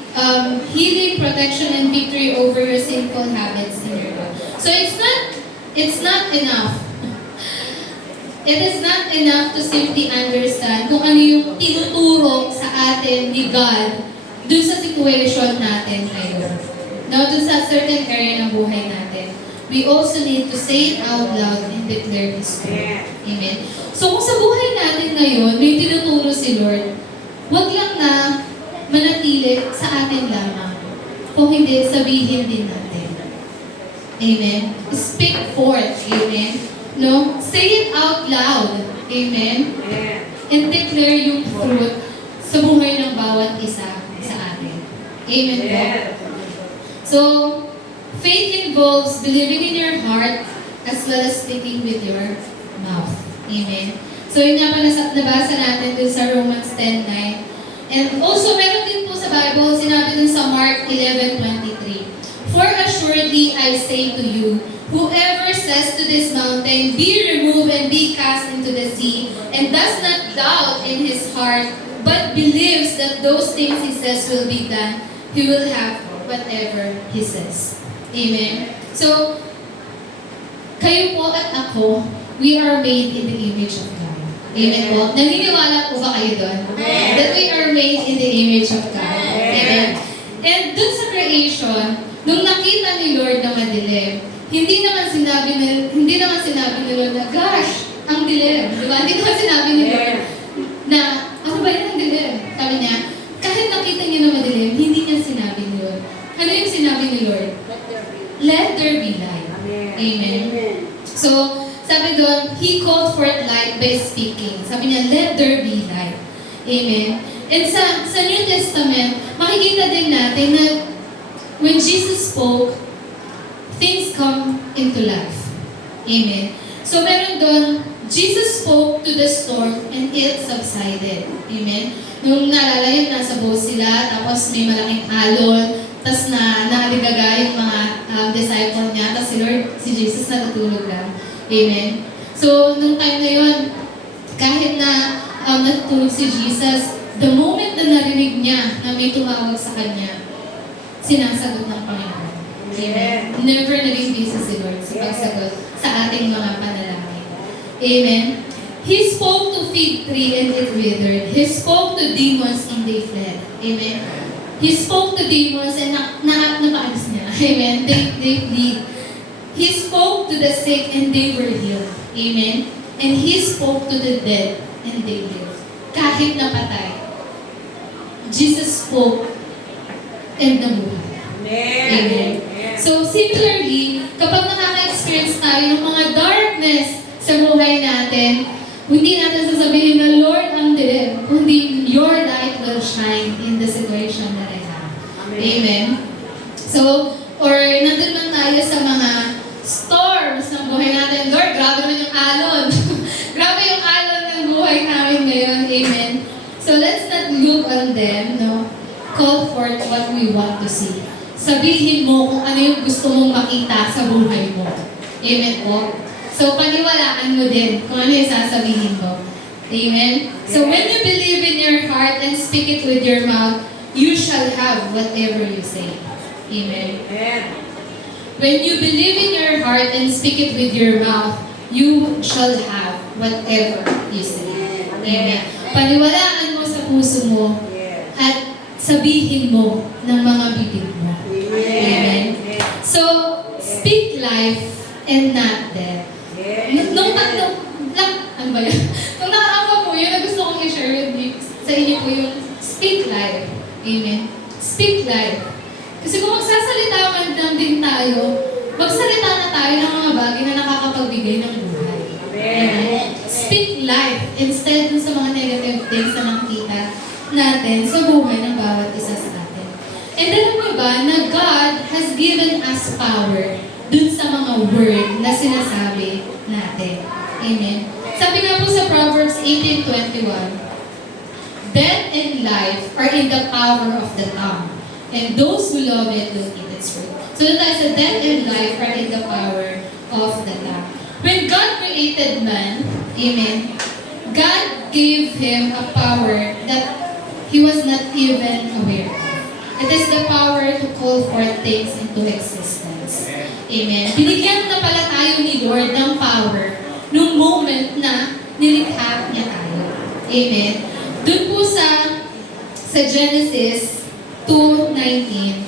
healing, protection, and victory over your sinful habits in your life. So it's not enough. It is not enough to simply understand kung ano yung tinuturo sa atin ni God dun sa situation natin ngayon. Now, dun sa certain area ng buhay natin. We also need to say it out loud and declare His word. Amen. So kung sa buhay natin ngayon, may tinuturo si Lord, wag lang na manatili sa atin lamang. Kung hindi, sabihin din natin. Amen. Speak forth. Amen. No? Say it out loud. Amen. And declare yung fruit sa buhay ng bawat isa sa atin. Amen po. So, faith involves believing in your heart as well as speaking with your mouth. Amen. So, yun nga pa nabasa natin dun sa Romans 10:9. And also, meron din po sa Bible, sinabi dun sa Mark 11:23. For assuredly I say to you, whoever says to this mountain, be removed and be cast into the sea, and does not doubt in his heart, but believes that those things he says will be done, he will have whatever he says. Amen. So, kayo po at ako, we are made in the image of God. Amen po? Naniniwala po ba kayo doon? Amen. That we are made in the image of God. Amen. And dun sa creation, nung nakita ni Lord na madilim, hindi naman sinabi ni Lord na, gosh, ang dilim. Di ba? Hindi naman sinabi ni Lord na, ano ba yan ang dilim? Sabi niya, kahit nakita niya na madilim, hindi niya sinabi ni Lord. Ano yung sinabi ni Lord? Let there be light. Amen. So, sabi doon, He called forth light by speaking. Sabi niya, let there be light. Amen. And sa New Testament, makikita din natin na when Jesus spoke, things come into life. Amen. So, meron doon, Jesus spoke to the storm and it subsided. Amen. Nung naalala yun, nasa boat sila, tapos may malaking alon, tapos naligaga yung mga disciple niya, tapos si Jesus natutulog lang. Amen. So, nung time na yun, kahit na natutulog si Jesus, the moment na narinig niya na may tumawag sa kanya, sinasagot ng Panginoon. Amen. Never naging busy si Lord sa pagsagot sa ating mga panalangin. Amen. He spoke to fig tree and it withered. He spoke to demons and they fled. Amen. He spoke to demons and napaalis niya. Amen. They flee. He spoke to the sick and they were healed. Amen. And He spoke to the dead and they lived. Kahit napatay, Jesus spoke and nabuhay. Amen. So similarly, kapag nakaka-experience tayo ng mga darkness sa buhay natin, hindi natin sasabihin na, Lord, ang dilim, kundi your light will shine in the situation that I have. Amen. So, or nandun lang tayo sa mga storms ng buhay natin. Lord, grabe naman yung alon. Grabe yung alon ng buhay namin ngayon. Amen. So, let's not look on them, no? Call forth what we want to see. Sabihin mo kung ano yung gusto mong makita sa buhay mo. Amen po. So, paniwalaan mo din kung ano yung sasabihin mo. Amen? So, when you believe in your heart and speak it with your mouth, you shall have whatever you say. Amen? When you believe in your heart and speak it with your mouth, you shall have whatever you say. Amen? Paniwalaan mo sa puso mo at sabihin mo ng mga bibig mo. Amen? So, speak life and not death. Nung ano ba yun? Nung nakakapa po yun, na gusto kong i-share sa inyo po yung speak life. Amen? Speak life. Kasi kung magsasalita man lang din tayo, magsalita na tayo ng mga bagay na nakakapagbigay ng buhay. Amen? Speak life instead dun sa mga negative things na nakikita natin sa buhay ng bawat isa sa atin. And alam mo ba na God has given us power dun sa mga word na sinasabi natin. Amen. Sabi nga po sa Proverbs 18:21, death and life are in the power of the tongue, and those who love it will eat its fruit. So that says, death and life are in the power of the tongue. When God created man, amen, God gave him a power that he was not even aware of. It is the power to call forth things into existence. Amen. Binigyan na pala tayo ni Lord ng power nung moment na nilikha niya tayo. Amen. Doon po sa Genesis 2:19,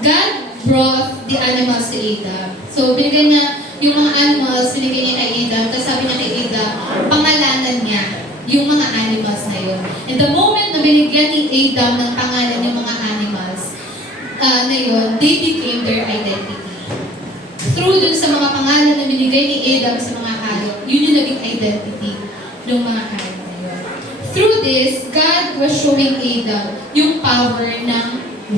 God brought the animals to Adam. So, binigyan niya yung mga animals, binigyan niya kay Adam. Tapos sabi niya kay Adam, pangalanan niya yung mga animals na yun. And the moment na binigyan ni Adam ng pangalan yung mga animals na yun, they became their identity. Through dun sa mga pangalan na binigay ni Adam sa mga hayop, yun yung naging identity ng mga hayop na yun. Through this, God was showing Adam yung power ng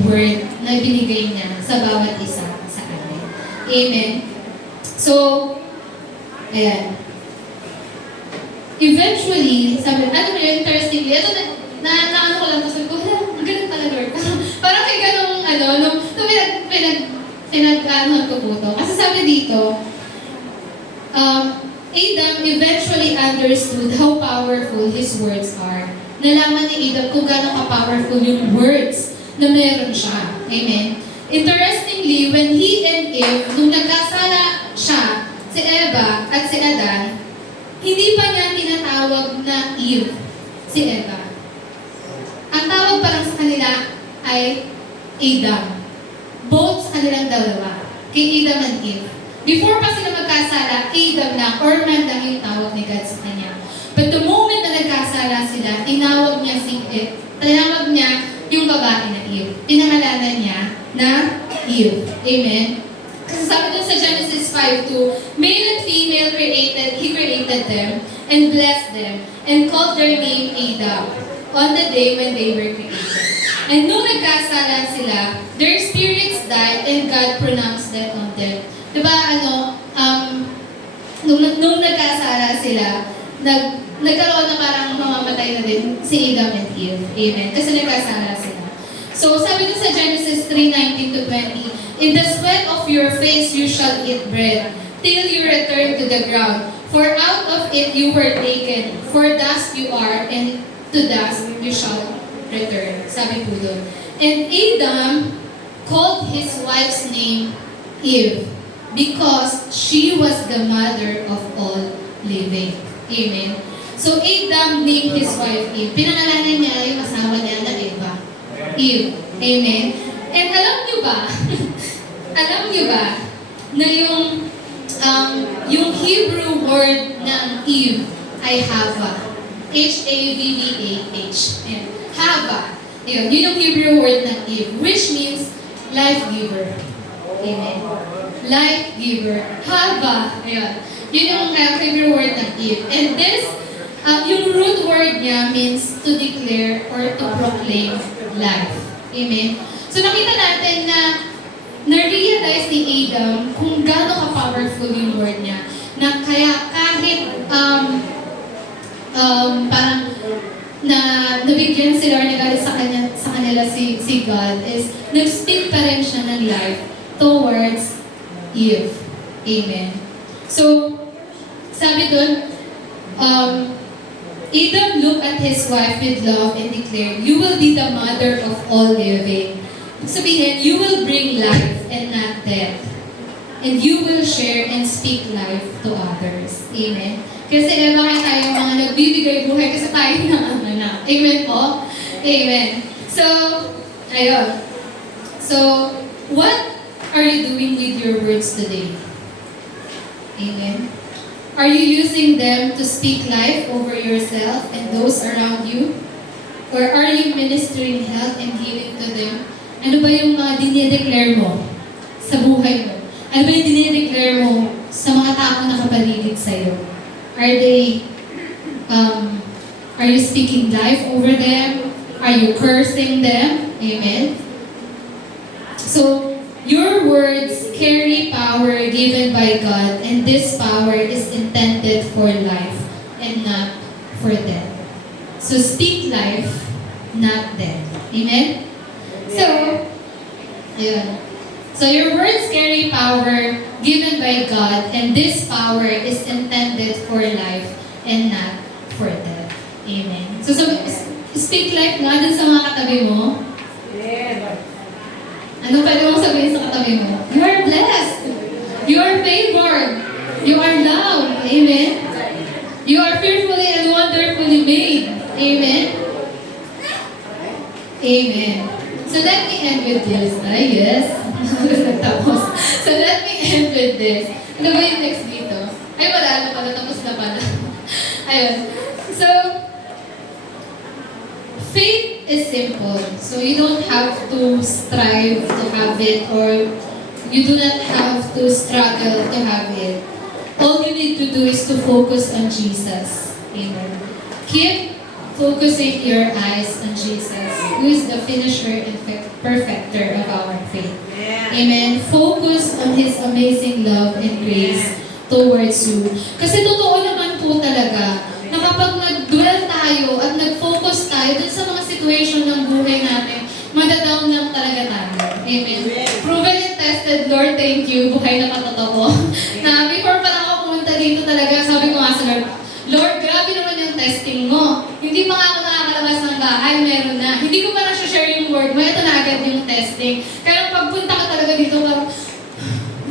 word na binigay niya sa bawat isa sa atin. Amen? So, ayan. Eventually, sabi, ano mo yun, interestingly, ito na ano ko lang, sabi ko, ang galing pala Lord. Parang may ganong, nung pinag-anuhan ko po to. Kasi sabi dito, Adam eventually understood how powerful his words are. Nalaman ni Adam kung gano'ng ka-powerful yung words na meron siya. Amen? Interestingly, when he and Eve, nung nagkasala siya, si Eva at si Adan, Eve, si Eva. Ang tawag pa lang sa kanila ay Adam. Both sa kanilang dalawa, kay Adam and Eve. Before pa sila magkasala, Adam lang or man lang yung tawag ni God sa kanya. But the moment na nagkasala sila, tinawag niya yung babae na Eve. Pinangalanan niya na Eve. Amen? Kasi sabi dun sa Genesis 5:2, male and female He created them and blessed them and called their name Adam on the day when they were created. And nung nagkasala sila, their spirits died and God pronounced death on them. Diba, nung nagkasala sila, nagkaroon na parang mamamatay na din si Adam and Eve. Amen? Kasi nagkasala sila. So, sabi dun sa Genesis 3:19-20, in the sweat of your face you shall eat bread, till you return to the ground. For out of it you were taken, for dust you are, and to dust you shall return. Sabi po dun. And Adam called his wife's name Eve, because she was the mother of all living. Amen? So, Adam named his wife Eve. Pinangalanan niya yung asawa niya na Eva. Eve. Amen? And alam niyo ba na yung Hebrew word ng Eve ay Hava. H-A-V-V-A-H. Ayan. Hava. Yun yung Hebrew word ng Eve, which means life giver. Amen. Life giver. Hava. Ayun. Yun yung Hebrew word ng Eve. And this, yung root word niya means to declare or to proclaim life. Amen. So nakita natin na na-realize ni Adam kung gaano ka-powerful yung word niya. Na kaya kahit parang nabigyan sila or nagalit sa kanila si God is nag-speak pa rin siya ng life towards Eve. Amen. So, sabi dun, Adam looked at his wife with love and declared, you will be the mother of all living. Sabihin, you will bring life and not death. And you will share and speak life to others. Amen. Kasi bakit tayo mga nagbibigay buhay kasi tayo na anak. Amen po? Amen. So, ayun. So, what are you doing with your words today? Amen. Are you using them to speak life over yourself and those around you? Or are you ministering health and healing to them? Ano ba yung mga dinideclare mo sa buhay mo? Ano ba yung dinideclare mo sa mga tao na kapaligid sa'yo? Are you speaking life over them? Are you cursing them? Amen? So, your words carry power given by God, and this power is intended for life and not for death. So, speak life, not death. Amen? So, yun. So your words carry power given by God, and this power is intended for life and not for death. Amen. So speak life nga dun sa mga katabi mo. Ano pwede mong sabihin sa katabi mo? You are blessed. You are favored. You are loved. Amen. You are fearfully and wonderfully made. Amen. Amen. So let me end with this. Yes. Tapos. So let me end with this. Ano ba yung next dito? Ay, wala na pala. Tapos na pala. Ayun. So, faith is simple. So you don't have to strive to have it, or you do not have to struggle to have it. All you need to do is to focus on Jesus. Amen. Keep focusing your eyes on Jesus, who is the finisher and perfecter of our faith. Amen. Focus on His amazing love and grace towards you. Kasi totoo naman po talaga na kapag nag-dwell tayo at nag-focus tayo dun sa mga situation ng buhay natin, madadown lang talaga tayo. Amen. Proven and tested, Lord, thank you. Buhay na patotoo. Na before pa lang ako pumunta dito talaga, sabi ko nga sa Lord, Lord, grabe naman yung testing mo. Hindi pa nga ako nakakalabas ng bahay, meron na. Hindi ko pa na-share yung word mo, ito na agad yung testing. Kaya pagpunta ka talaga dito, parang,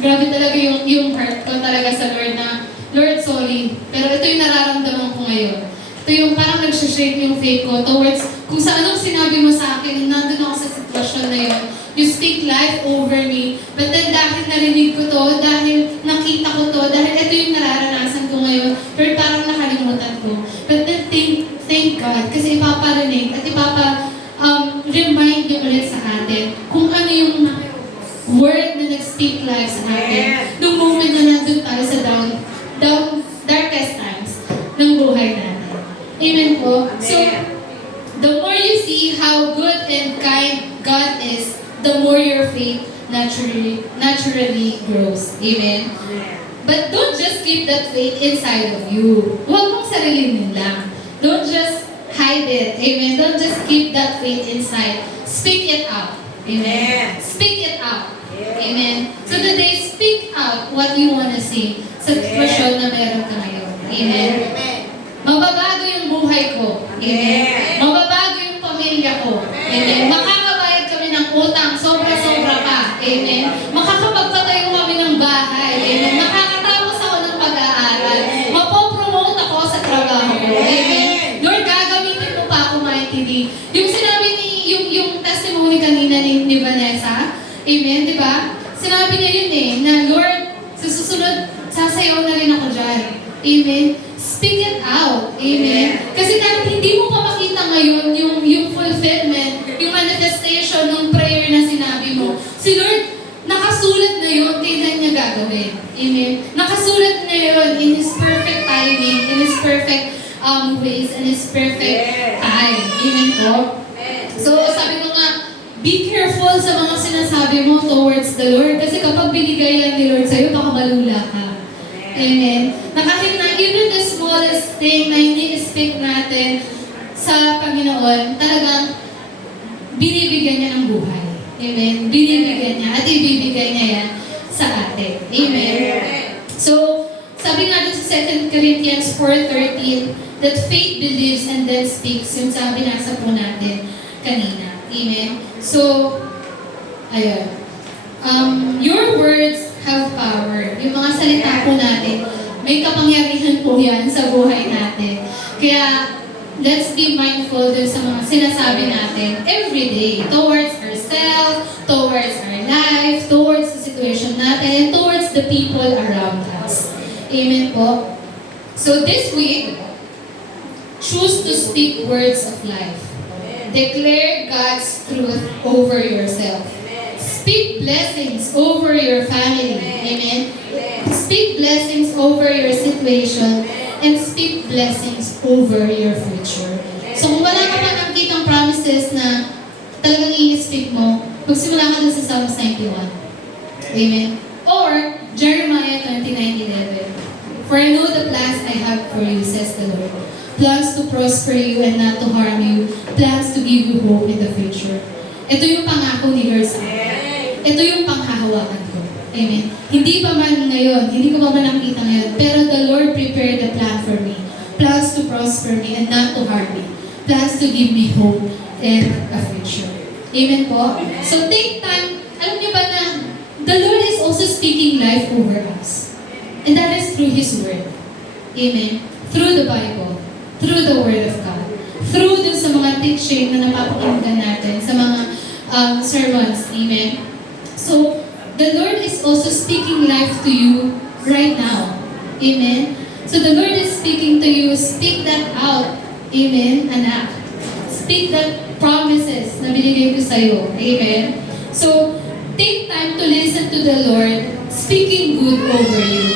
grabe talaga yung heart ko talaga sa Lord na, Lord, sorry, pero ito yung nararamdaman ko ngayon. ito yung parang nagsha-shape yung faith ko towards kung sa anong sinabi mo sa akin, nandun ako sa sitwasyon na yun. You speak life over me. But then dahil narinig ko to, dahil nakita ko to, dahil ito yung nararanasan ko ngayon, pero parang nakalimutan ko. But then thank God, kasi ipaparinig at remind niyo ulit sa atin kung ano yung word na nag-speak life sa atin. Nung moment na nandun tayo sa darkest times ng buhay natin. Amen po? So, the more you see how good and kind God is, the more your faith naturally grows. Amen? But don't just keep that faith inside of you. Huwag mong sarilinin lang. Don't just hide it. Amen? Don't just keep that faith inside. Speak it out. Amen? Speak it out. Amen? So today, speak out what you want to see sa sitwasyon na meron ka ngayon. Amen? Mababago yung buhay ko. Amen? Mababago yung pamilya ko. Amen? Makakabayad kami ng utang, sobra-sobra pa. Amen? Makakapagpatayo kami ng bahay. Amen? Makakatapos ako ng pag-aaral. Mapopromote ako sa trabaho ko. Amen? Lord, gagamitin mo pa ako maintindi. Yung sinabi yung testimony kanina ni Vanessa, amen, di ba? Sinabi niya yun na Lord, sa susunod, sasayaw na rin ako dyan. Amen? Speak it out. Amen? Kasi kahit hindi mo pa makita ngayon yung fulfillment, yung manifestation ng prayer na sinabi mo, si Lord, nakasulat na yun, kailan niya gagawin. Amen? Nakasulat na yun in His perfect timing, in His perfect ways, and His perfect time. Amen po? So, sabi ko nga, be careful sa mga sinasabi mo towards the Lord. Kasi kapag binigay yan ni Lord sa'yo, baka malula ka. Amen? Nakakit na even the smallest thing na ini-speak natin sa Panginoon, talagang binibigyan niya ng buhay. Amen? Binibigyan niya at ibibigay niya yan sa atin. Amen? So, sabi nga dun sa 2 Corinthians 4:13, that faith believes and then speaks. Yung sabi nasa po natin kanina. Amen? So, ayun. Your words have power. Yung mga salita po natin, may kapangyarihan po yan sa buhay natin. Kaya, let's be mindful dun sa mga sinasabi natin every day towards ourselves, towards our life, towards the situation natin, and towards the people around us. Amen po? So this week, choose to speak words of life. Declare God's truth over yourself. Speak blessings over your family. Amen? Speak blessings over your situation and speak blessings over your future. So kung wala ka pa nakikitang promises na talagang i-speak mo, magsimula ka dun sa Psalms 91. Amen? Or Jeremiah 29:11. For I know the plans I have for you, says the Lord. Plans to prosper you and not to harm you. Plans to give you hope in the future. Ito yung pangako ni Lord sa akin. Ito yung panghahawakan ko. Amen. Hindi pa man ngayon, hindi ko pa man nakikita ngayon, pero the Lord prepared a plan for me. Plans to prosper me and not to harm me. Plans to give me hope and a future. Amen po? So take time. Alam niyo ba na the Lord is also speaking life over us. And that is through His Word. Amen. Through the Bible. Through the Word of God. Through dun sa mga teaching na napapakinggan natin, sa mga sermons. Amen. So, the Lord is also speaking life to you right now. Amen. So, the Lord is speaking to you. Speak that out. Amen, anak. Speak that promises na binigay ko sa'yo. Amen. So, take time to listen to the Lord speaking good over you.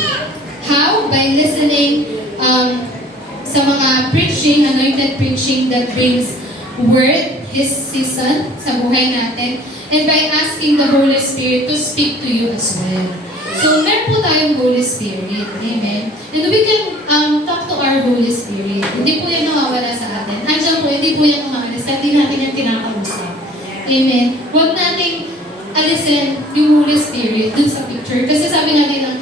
How? By listening sa mga preaching, anointed preaching that brings word, His season sa buhay natin, and by asking the Holy Spirit to speak to you as well. So, meron po tayong Holy Spirit. Amen. And we can talk to our Holy Spirit. Hindi po yan nawawala sa atin. Andiyan po, hindi po yan umaalis. Hindi natin yan tinakausap. Amen. Huwag nating alisin yung Holy Spirit dun sa picture. Kasi sabi nga din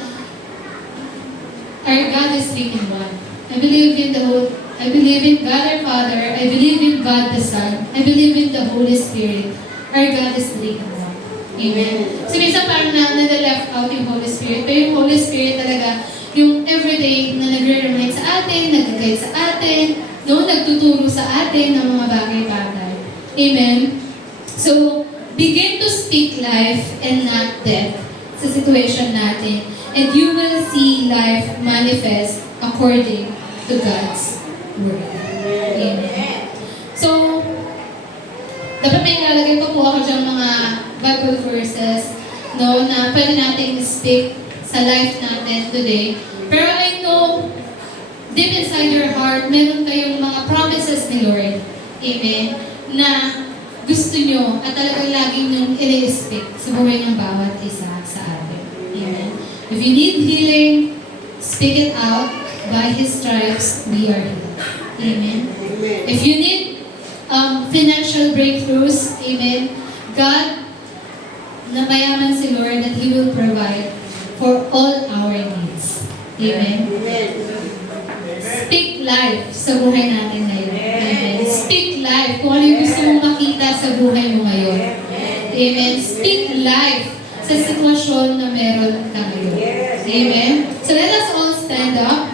our God is three in one. I believe in God our Father. I believe in God the Son. I believe in the Holy Spirit. Our God is three in one. Amen. So minsan parang na-left out yung Holy Spirit. Pero yung Holy Spirit talaga, yung everyday na nagre-remind sa atin, nag-guide sa atin, no, nagtuturo sa atin ng mga bagay-bagay. Amen? So, begin to speak life and not death sa situation natin. And you will see life manifest according to God's Word. Amen. So, dapat may ilalagay pa po ako dyan mga Bible verses, no, na pwede natin speak sa life natin today. Pero I know, deep inside your heart, meron kayong mga promises ni Lord. Amen. Na gusto nyo at talagang laging nyo i-speak sa buhay ng bawat isa sa atin. Amen. If you need healing, speak it out. By His stripes, we are healed. Amen. If you need financial breakthroughs, amen, God, na mayaman si Lord, that He will provide for all our needs. Amen. Speak life sa buhay natin ngayon. Amen. Speak life kung ano yung gusto mong makita sa buhay mo ngayon. Amen. Speak life sa sitwasyon na meron ka ngayon. Amen. So let us all stand up.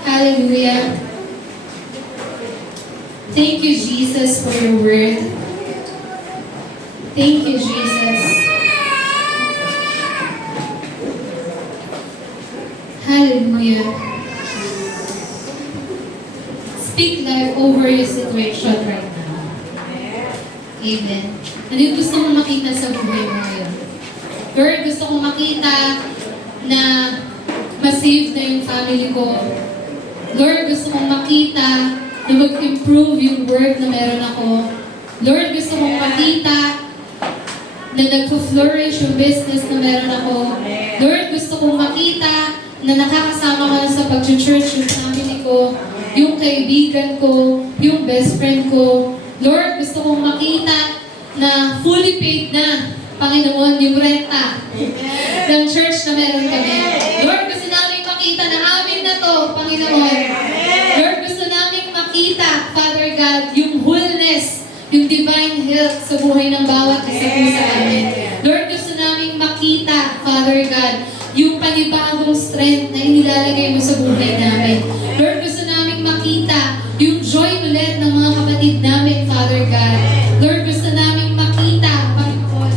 Hallelujah. Thank you, Jesus, for your word. Thank you, Jesus. Hallelujah. Speak life over your situation right now. Amen. Ano yung gusto mong makita sa buhay mo ngayon? Lord, gusto kong makita na ma-save na yung family ko. Lord, gusto kong makita na mag-improve yung work na meron ako. Lord, gusto kong makita na nagpo-flourish yung business na meron ako. Lord, gusto kong makita na nakakasama ka sa pag-church yung family ko, yung kaibigan ko, yung best friend ko. Lord, gusto kong makita na fully paid na, Panginoon, yung renta ng church na meron kami. Lord, gusto namin makita na amin na to, Panginoon. Lord, gusto namin makita, Father God, yung wholeness, yung divine health sa buhay ng bawat isa po sa amin. Lord, gusto namin makita, Father God, yung panibagong strength na inilalagay mo sa buhay namin. Lord, gusto namin makita yung joy ulit ng mga kapatid namin, Father God. Lord, gusto namin makita, Panginoon,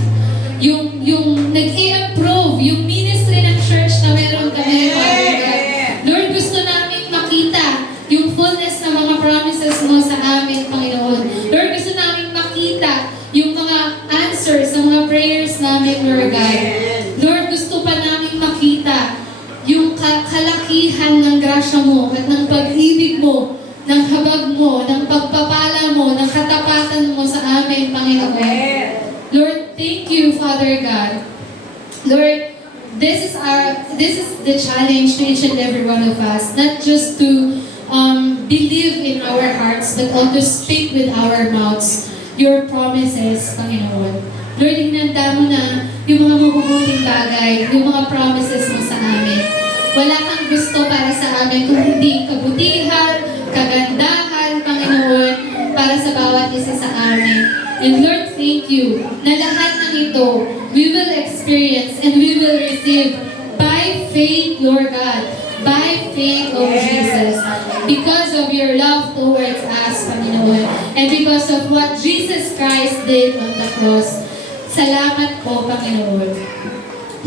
yung nag-i-improve, yung ministry ng church na meron kami, Father God. Lord, gusto namin makita yung fullness ng mga promises mo sa amin, Panginoon. Lord, gusto namin makita yung mga answers sa mga prayers namin, Lord God. Lord, gusto pa namin makita yung kalakihan ng grasya mo at ng pag-ibig mo, ng habag mo, ng pagpapala mo, ng katapatan mo sa amin, Panginoon. Lord, thank you, Father God. Lord, this is the challenge to each and every one of us, not just to believe in our hearts, but also speak with our mouths your promises, Panginoon. Lord, hinanda mo na yung mga mabubuting bagay, yung mga promises mo sa amin. Wala kang gusto para sa amin kung hindi kabutihan, kagandahan, Panginoon, para sa bawat isa sa amin. And Lord, thank you na lahat ng ito we will experience and we will receive by faith, Lord God. By faith, oh Jesus. Because of your love towards us, Panginoon. And because of what Jesus Christ did on the cross. Salamat po, Panginoon.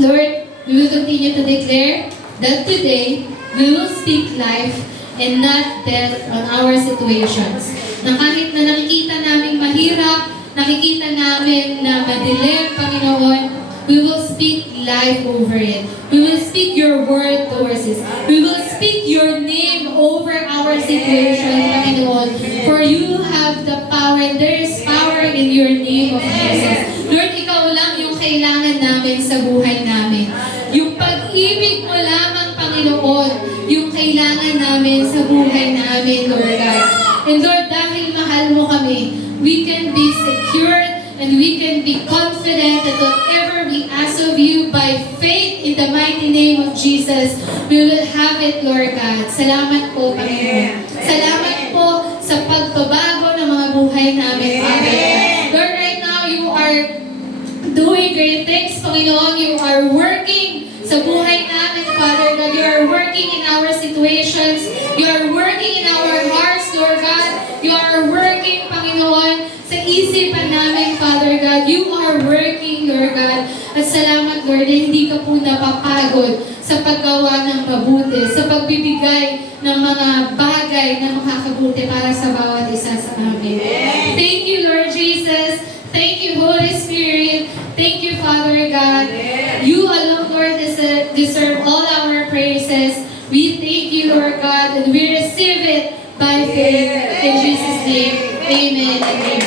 Lord, we will continue to declare that today we will speak life and not death on our situations. Na kahit na nakikita namin mahirap, nakikita namin na madilim, Panginoon, we will speak life over it. We will speak your word towards it. We will speak your name over our situation, Panginoon. For you have the power, and there is power in your name of Jesus. Lord, ikaw lang yung kailangan namin sa buhay namin. Yung pag-ibig mo lamang, Panginoon, yung kailangan namin sa buhay namin, Lord God. And Lord, dahil mahal mo kami, we can be secured and we can be confident that whatever we ask of you by faith in the mighty name of Jesus, we will have it, Lord God. Salamat po, Panginoon. Salamat po sa pagbabago ng mga buhay namin, Father God. Lord, right now, you are doing great things, Panginoon. You are working sa buhay namin, Father God. You are working in our situations. You are working in our hearts. Lord God. You are working, Panginoon, sa isipan namin, Father God. You are working, Lord God. At salamat, Lord, na hindi ka po napapagod sa paggawa ng mabuti, sa pagbibigay ng mga bagay na makakabuti para sa bawat isa sa amin. Thank you, Lord Jesus. Thank you, Holy Spirit. Thank you, Father God. You alone, Lord, deserve all our praises. We thank you, Lord God, and we receive it by faith. In Jesus' name, amen and amen.